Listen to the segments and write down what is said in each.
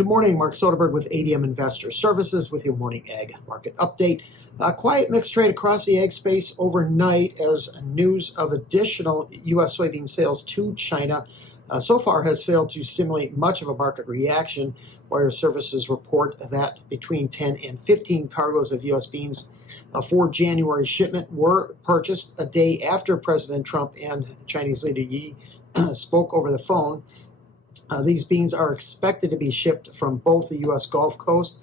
Good morning, Mark Soderberg with ADM Investor Services with your morning ag market update. A quiet mixed trade across the ag space overnight as news of additional U.S. soybean sales to China so far has failed to stimulate much of a market reaction. Wire services report that between 10 and 15 cargoes of U.S. beans for January shipment were purchased a day after President Trump and Chinese leader Yi spoke over the phone. These beans are expected to be shipped from both the U.S. Gulf Coast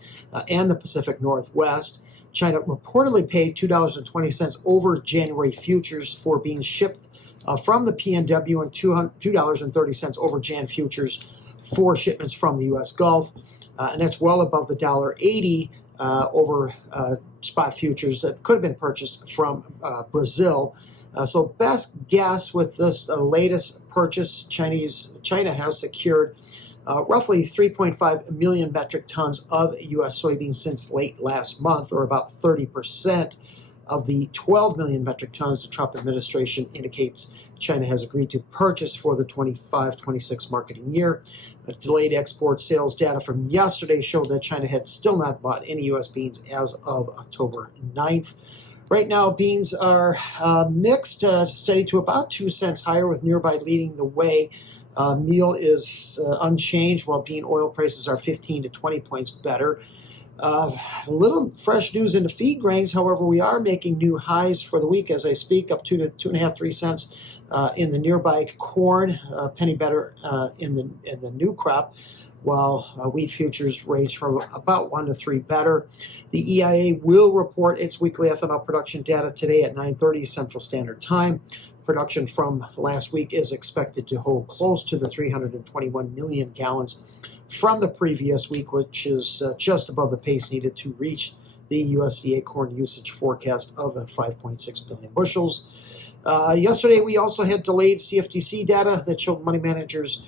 and the Pacific Northwest. China reportedly paid $2.20 over January futures for beans shipped from the PNW and $2.30 over Jan futures for shipments from the U.S. Gulf. And that's well above the $1.80 over spot futures that could have been purchased from Brazil. So best guess with this latest purchase, China has secured roughly 3.5 million metric tons of U.S. soybeans since late last month, or about 30% of the 12 million metric tons the Trump administration indicates China has agreed to purchase for the 25-26 marketing year. Delayed export sales data from yesterday showed that China had still not bought any U.S. beans as of October 9th. Right now, beans are mixed, steady to about 2 cents higher, with nearby leading the way. Meal is unchanged, while bean oil prices are 15 to 20 points better. A little fresh news in the feed grains. However, we are making new highs for the week as I speak, up 2 to 2.5, 3 cents in the nearby corn, a penny better in the new crop, while wheat futures range from about 1 to 3 better. The EIA will report its weekly ethanol production data today at 9:30 Central Standard Time. Production from last week is expected to hold close to the 321 million gallons from the previous week, which is just above the pace needed to reach the USDA corn usage forecast of 5.6 billion bushels. Yesterday, we also had delayed CFTC data that showed money managers,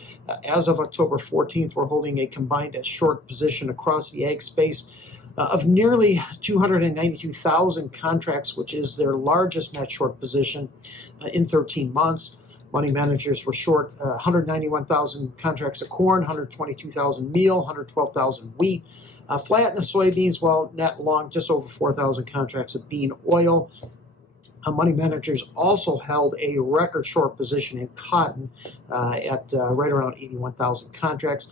as of October 14th, were holding a combined short position across the ag space of nearly 292,000 contracts, which is their largest net short position in 13 months. Money managers were short 191,000 contracts of corn, 122,000 meal, 112,000 wheat, flat in the soybeans, while net long just over 4,000 contracts of bean oil. Money managers also held a record short position in cotton at right around 81,000 contracts.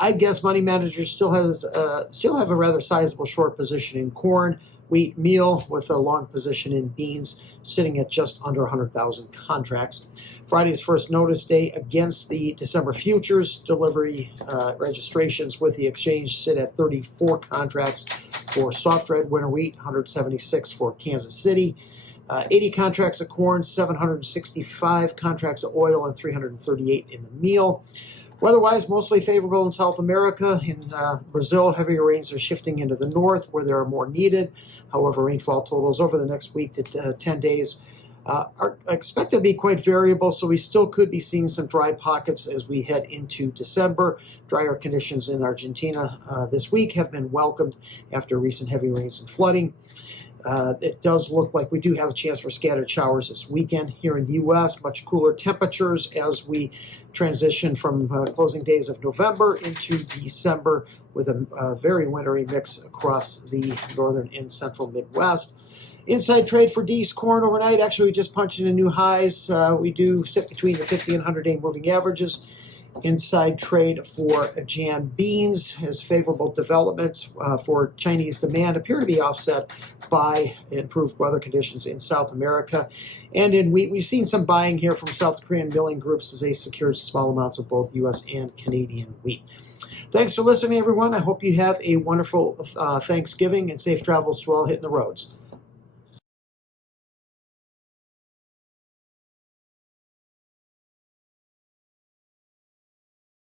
I guess money managers still have a rather sizable short position in corn, wheat, meal, with a long position in beans, sitting at just under 100,000 contracts. Friday's first notice day against the December futures delivery registrations with the exchange sit at 34 contracts for soft red winter wheat, 176 for Kansas City. 80 contracts of corn, 765 contracts of oil, and 338 in the meal. Weather-wise, mostly favorable in South America. In Brazil, heavier rains are shifting into the north where they are more needed. However, rainfall totals over the next week to 10 days are expected to be quite variable, so we still could be seeing some dry pockets as we head into December. Drier conditions in Argentina this week have been welcomed after recent heavy rains and flooding. It does look like we do have a chance for scattered showers this weekend here in the U.S. Much cooler temperatures as we transition from closing days of November into December, with a very wintry mix across the northern and central Midwest. Inside trade for D's corn overnight. Actually, we just punched into new highs. We do sit between the 50 and 100-day moving averages. Inside trade for Jan beans has favorable developments for Chinese demand appear to be offset by improved weather conditions in South America. And in wheat, we've seen some buying here from South Korean milling groups as they secured small amounts of both U.S. and Canadian wheat. Thanks for listening, everyone. I hope you have a wonderful Thanksgiving and safe travels to all hitting the roads.